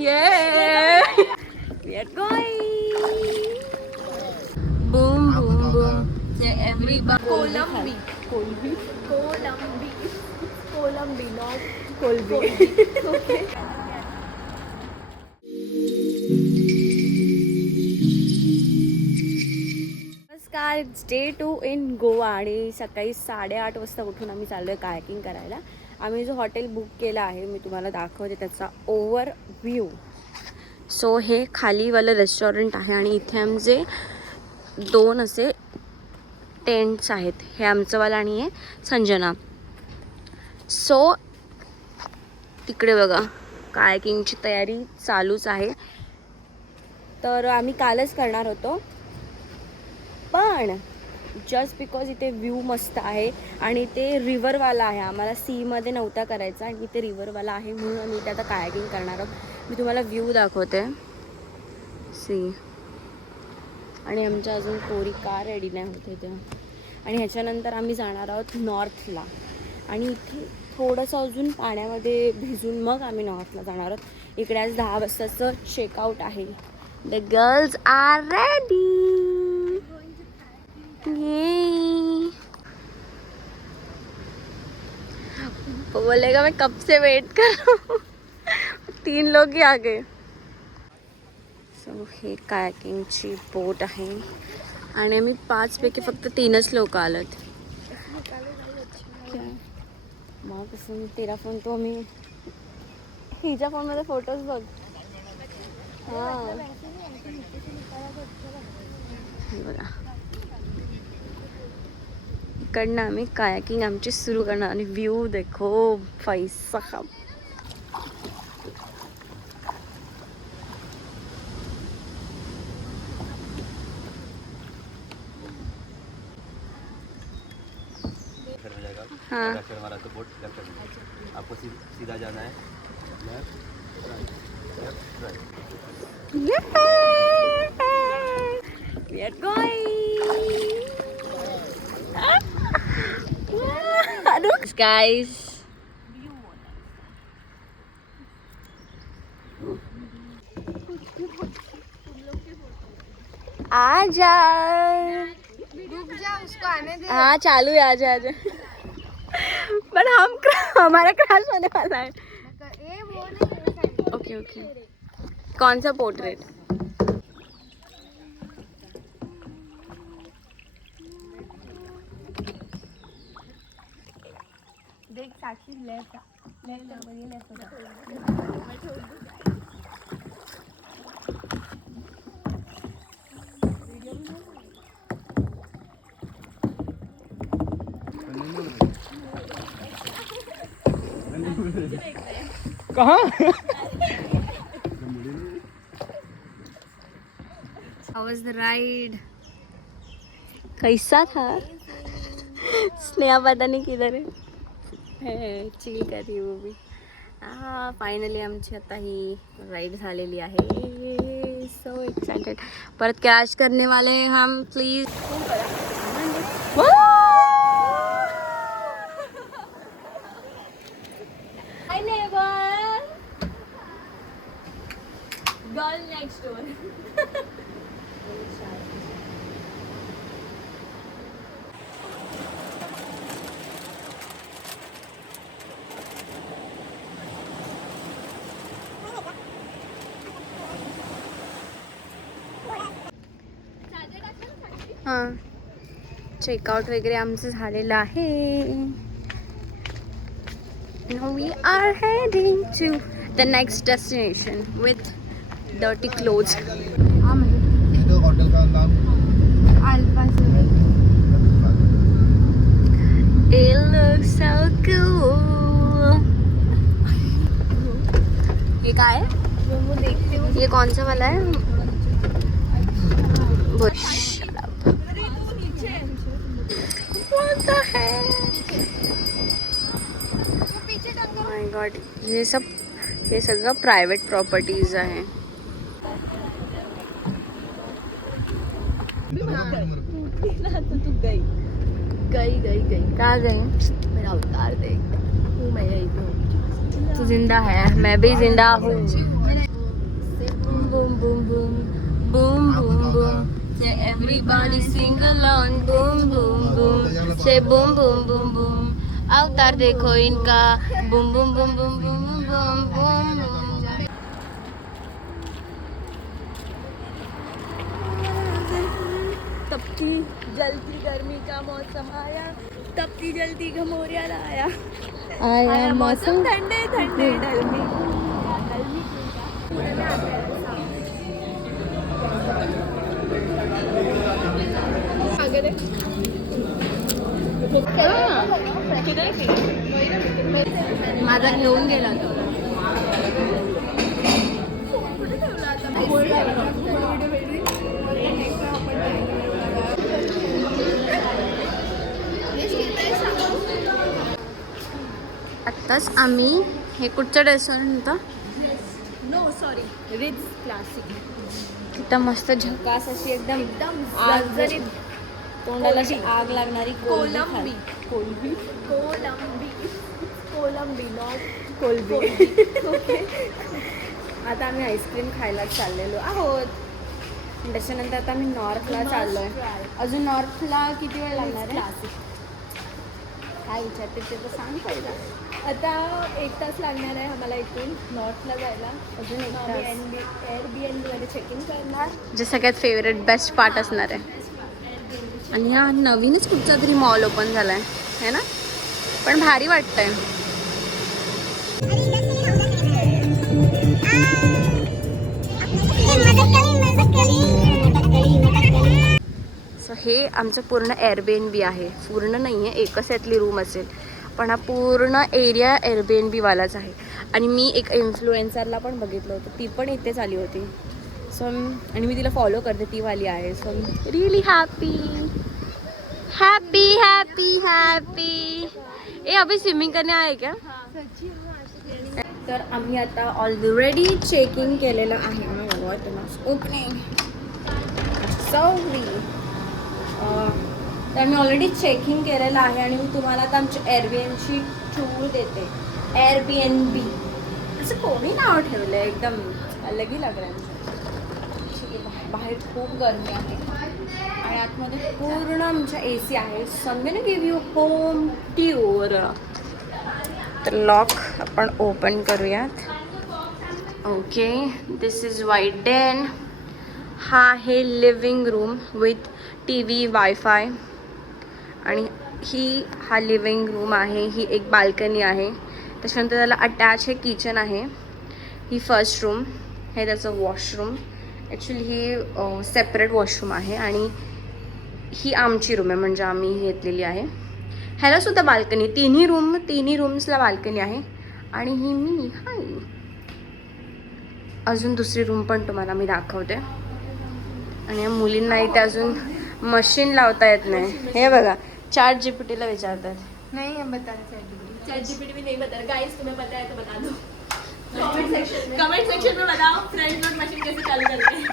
Yeah, we are going. Boom, boom, boom. Say everybody. Colombi. Colby. Colombi. Colombi, not Colby. okay. नमस्कार, it's day 2 in Goa आणि सकाळी 8:30 वाजता उठून आम्ही चाललो आहे कायाकिंग करायला. आम्ही जो हॉटेल बुक केला आहे मी तुम्हाला दाखवते त्याचा ओव्हरव्ह्यू. सो हे खालीवालं रेस्टॉरंट आहे आणि इथे आमचे 2 असे टेंट्स आहेत. हे आमचंवाला आणि हे संजना. सो तिकडे बघा कायाकिंगची तयारी चालूच आहे. तर आम्ही कालच करणार होतो पण जस्ट बिकॉज इथे व्ह्यू मस्त आहे आणि ते रिव्हरवाला आहे. आम्हाला सीमध्ये नव्हता करायचा आणि इथे रिव्हरवाला आहे म्हणून आम्ही इथे आता कायाकिंग करणार आहोत. मी तुम्हाला व्ह्यू दाखवते सी. आणि आमच्या अजून पोरी का रेडी नाही होते त्या. आणि ह्याच्यानंतर आम्ही जाणार आहोत नॉर्थला आणि इथे थोडंसं अजून पाण्यामध्ये भिजून मग आम्ही नॉर्थला जाणार आहोत. इकडे आज 10 वाजताचं चेकआउट आहे. The girls are ready. वो बोलेगा मैं कब से वेट कर रहा हूँ. 3 लोग ही आ गए. सो हे कायाकिंगची बोट आहे आणि आम्ही 5 पैकी फक्त 3च लोक आलेत. मग कसं तेरा फोन तो मी हिच्या फोनमध्ये फोटोज बघ. हां बघा इकडनं आम्ही कायाकिंग आमची सुरू करणार आणि व्ह्यू देखो पैसा खा. हाँ हमारा तो बोट लेफ्ट में आपको सीधा जाना है. Left right. We are going. Guys. आजा. रुक जा, उसको आने दे. हाँ चालू है. आजा आजा. पर हमारा क्रैश होने वाला है. वो नहीं. Okay okay. कौन सा पोर्ट्रेट. देख साक्षी लेफ्ट लेफ्ट कहाँ. How was the ride? कैसा था. स्नेहा पता नहीं किधर है. चिल कर रही वो भी. हाँ फायनली आमची आता ही राईड झालेली आहे. So excited. परत क्रॅश करने वाले हम please. Hi neighbour. Girl next door. हां चेकआउट वगैरे आमचं झालेलं आहे. Now we are heading to the next destination with dirty clothes. Hotel का नाम It looks so cool. ये क्या है. वो देखते हो. ये कौन सा वाला है. What the heck? My God, हे सगळं प्रायव्हेट प्रॉपर्टीज आहे. तू गई कहाँ गई. मेरा अवतार देख. मैं यही हूँ. तू जिंदा है, मैं भी जिंदा हूँ. boom boom boom boom boom boom. Say everybody sing along. Boom boom boom. Say boom boom boom boom. अवतार देखो इनका. Boom boom boom boom boom boom boom boom. तपती जलती गर्मी का मौसम आया. तपती जलती घमोरिया आया. आया मौसम ठंडे ठंडे गर्मी. माझा घेऊन गेला तो. आत्ताच आम्ही हे कुठचं रेस्टॉरंट होतं? No sorry Rich Classic. तिथं मस्त झकास अशी एकदम आग जरी तोंडाला अशी आग लागणारी कोलंबी. कोलबी कोलंबी नॉट कोलबी. आता आम्ही आईस्क्रीम खायला चाललेलो आहोत. त्याच्यानंतर आता आम्ही नॉर्थला चाललोय. अजून नॉर्थला किती वेळ लागणार आहे? काय विचारते ते तर सांग पहिला. आता 1 तास लागणार आहे आम्हाला इथून नॉर्थला जायला. अजून एक तास. Airbnb मध्ये चेक इन करणार. जे सगळ्यात फेवरेट बेस्ट पार्ट असणार आहे. आणि हा नवीनच कुठचा तरी मॉल ओपन झालाय है ना, पण भारी वाटतंय. सो हे आमचं पूर्ण एअरबीएनबी आहे. पूर्ण नाही आहे, एकच यातली रूम असेल, पण हा पूर्ण एरिया एअरबीएनबी वालाच आहे. आणि मी एक इन्फ्लुएन्सरला पण बघितलं होतं, ती पण इथेच आली होती. सो आणि मी तिला फॉलो करते, ती वाली आहे. So really happy happy happy happy. ए अभी स्विमिंग करणे आहे क्या? तर आम्ही आता ऑलरेडी चेकिंग केलेलं आहे. Opening sorry. तर मी ऑलरेडी चेकिंग केलेलं आहे आणि मी तुम्हाला आता आमच्या एअरबीएनची टूर देते. एअरबीएनबी असं कोणी नाव ठेवलं आहे, एकदम अलगही लागलं. बाहेर खूप गरमी आहे आणि आतमध्ये पूर्ण आमच्या AC आहे. So I gonna give you home tour. तर लॉक आपण ओपन करूयात. Okay, this is White Den. हा आहे living room with TV wifi. आणि हा लिव्हिंग रूम आहे. ही एक बाल्कनी आहे. त्याच्यानंतर त्याला अटॅच हे किचन आहे. ही फर्स्ट रूम, हे त्याचं वॉशरूम. ॲक्च्युली ही सेपरेट वॉशरूम आहे. आणि ही आमची रूम आहे, म्हणजे आम्ही ही घेतलेली आहे. ह्यालासुद्धा बाल्कनी, तिन्ही रूम्सला बाल्कनी आहे. आणि ही मी हाय. अजून दुसरी रूम पण तुम्हाला मी दाखवते. आणि या मुलींना इथे अजून मशीन लावता येत नाही. हे बघा, ChatGPTला विचारतात. नहीं हम बता रहे ChatGPT भी नहीं बता रहा. गाइस तुम्हें पता है तो बता दो. कमेंट सेक्शन में बताओ फ्रंट लोड मशीन कैसे चालू करते हैं.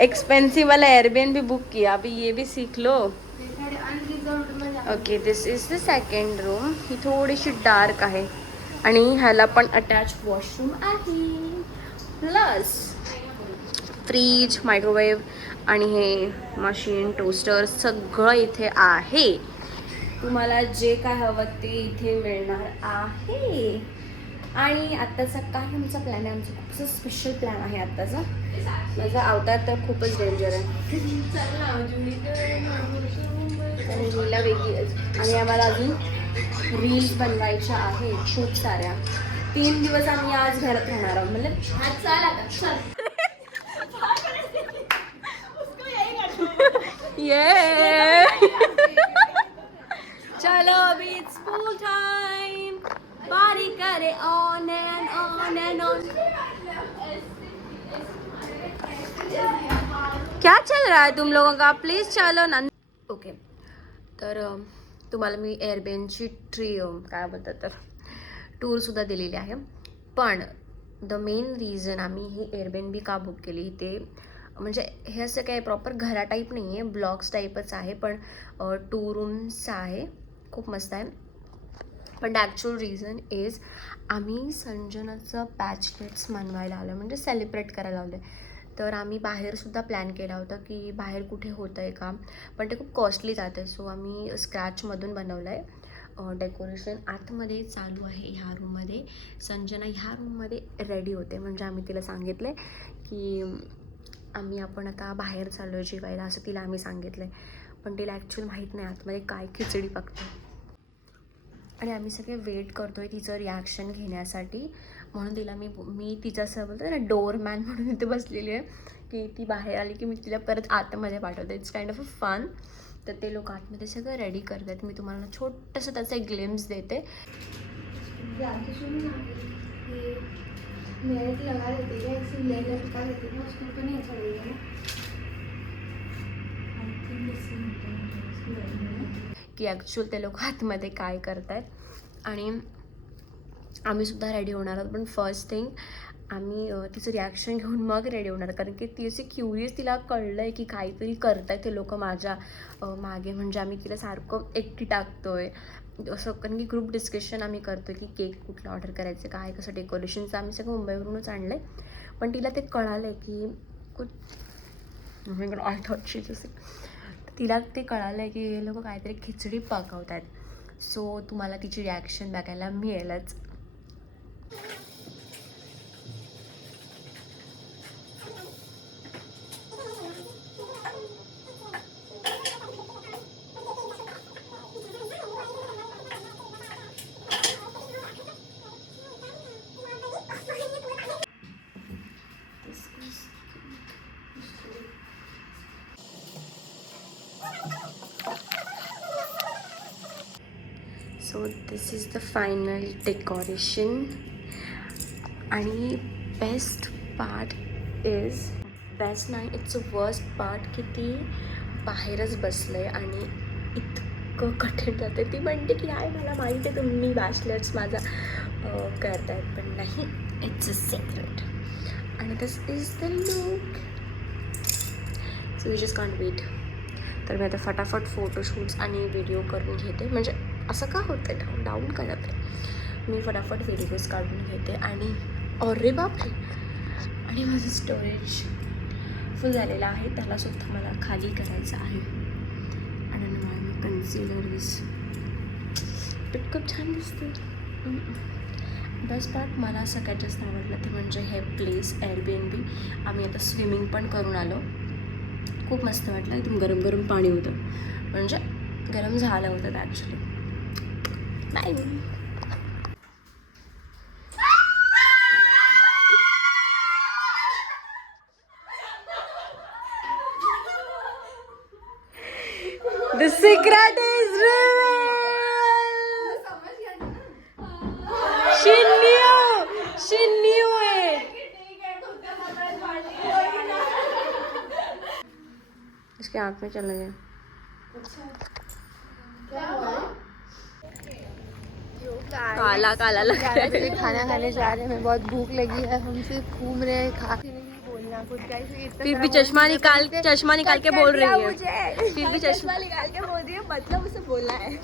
एक्सपेंसिव वाला एयरबीएनबी बुक किया, अभी ये भी सीख लो. Okay, this is the second room. ही थोडीशी डार्क आहे आणि ह्याला पण अटॅच वॉशरूम आहे. प्लस फ्रीज, मायक्रोवेव्ह आणि हे मशीन, टोस्टर सगळं इथे आहे. तुम्हाला जे काय हवं ते इथे मिळणार आहे. आणि आत्ताचा काय आमचा प्लॅन आहे, आमचा खूपसा स्पेशल प्लॅन आहे आत्ताचा. माझा अवतार तर खूपच डेंजर आहे आणि रीलला वेगळी. आणि आम्हाला अजून रील्स बनवायच्या आहेत खूप साऱ्या. 3 दिवस आम्ही आज घरात राहणार आहोत. म्हणजे ये चलो अभी इट्स फुल टाइम. पार्टी करे on end on end on. क्या चल रहा है तुम लोगों का? प्लीज चलो ना. ओके, तर तुम्हाला मी एअरबीएनची काय बोलतात तर टूरसुद्धा दिलेली आहे. पण द मेन रिझन आम्ही ही एअरबीएनबी का बुक केली, ते म्हणजे हे असं काय प्रॉपर घरा टाईप नाही आहे, ब्लॉक्स टाईपच आहे. पण 2 रूम्स आहे, खूप मस्त आहे. पण द ॲक्च्युअल रिझन इज आम्ही संजनाचं बॅचलेट्स मनवायला आलो, म्हणजे सेलिब्रेट करायला आलो आहे. तर आम्ही बाहेरसुद्धा प्लॅन केला होता की बाहेर कुठे होतं आहे का, पण ते खूप कॉस्टली जातं आहे. सो आम्ही स्क्रॅचमधून बनवलं आहे. डेकोरेशन आतमध्ये चालू आहे ह्या रूममध्ये. संजना ह्या रूममध्ये रेडी होते, म्हणजे आम्ही तिला सांगितलं आहे की आपण आता बाहेर चाललो आहे जेवायला, असं तिला आम्ही सांगितलं आहे. पण तिला ॲक्च्युअली माहीत नाही आतमध्ये काय खिचडी पकतो. आणि आम्ही सगळे वेट करतो आहे तिचं रिॲक्शन घेण्यासाठी, म्हणून तिला मी तिचं असं बोलतो ना डोअरमॅन म्हणून इथे बसलेली आहे की ती बाहेर आली की मी तिला परत आतमध्ये पाठवते. It's kind of a fun. तर ते लोक आतमध्ये सगळं रेडी करतात. मी तुम्हाला छोटंसं त्याचं एक ग्लिम्स देते. की ॲक्च्युअल ते लोक आतमध्ये काय करत आहेत. आणि आम्हीसुद्धा रेडी होणार आहोत, पण फर्स्ट थिंग आम्ही तिचं रिॲक्शन घेऊन मग रेडी होणार, कारण की ती अशी क्युरियस, तिला कळलं आहे की काहीतरी करत आहे ते लोक माझ्या मागे. म्हणजे आम्ही तिला सारखं एकटी टाकतो आहे असं, कारण की ग्रुप डिस्कशन आम्ही करतो की केक कुठला ऑर्डर करायचं, काय कसं डेकोरेशनचं आम्ही सगळं मुंबईवरूनच आणलं आहे. पण तिला ते कळालं आहे की आय थॉट शी जसे तिला ते कळालं आहे की हे लोक काहीतरी खिचडी पकवत आहेत. सो तुम्हाला तिची रिॲक्शन बघायला मिळेलच. So this is the final decoration. आणि बेस्ट पार्ट नाही, इट्स अ वर्स्ट पार्ट की ती बाहेरच बसलं आहे आणि इतकं कठीण जाते. ती म्हणते की नाही मला माहिती आहे तुम्ही बॅचलर्स माझा करतायत, पण नाही, इट्स अ सिक्रेट. आणि this is the look. So we just can't wait. तर मी आता फटाफट फोटोशूट्स आणि व्हिडिओ करून घेते. म्हणजे असं का होतं आहे, डाऊन करत आहे मी. फटाफट व्हिडिओज काढून घेते. आणि अरे बापरे, आणि माझं स्टोरेज फुल झालेलं आहे, त्यालासुद्धा मला खाली करायचं आहे. आणि मी कन्सिलर खूप छान दिसते. बेस्ट पार्ट मला सगळ्यात जास्त आवडलं ते म्हणजे हे प्लेस एअरबीएनबी. आम्ही आता स्विमिंग पण करून आलो. खूप मस्त वाटलं. एकदम गरम गरम पाणी होतं, म्हणजे गरम झालं होतं actually. Bye. The secret is revealed. She knew it. इसके आँख में चला गया. काला लग रहा है. खाना खाने जा रहे हैं, हमें बहुत भूख लगी है, हम सिर्फ घूम रहे हैं, खा बोलना कुछ. फिर भी चश्मा निकाल के बोल रही है. फिर भी चश्मा निकाल के बोल रही है, मतलब उसे बोलना है.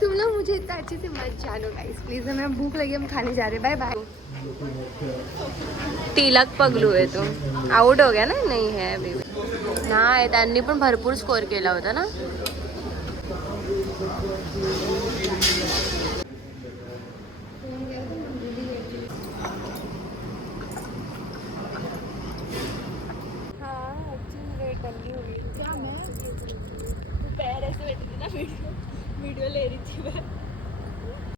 तुम लोग मुझे इतना अच्छे से मत जानो गाइस प्लीज. हमें भूख लगी, हम खाने जा रहे हैं. Bye bye. तिलक पगलू आहे तो. आउट हो गया ना. नाही है अभी. नाही, त्यांनी पण भरपूर स्कोर केला होता ना. पैर ऐसे बैठी थी ना, वीडियो ले रही थी मैं.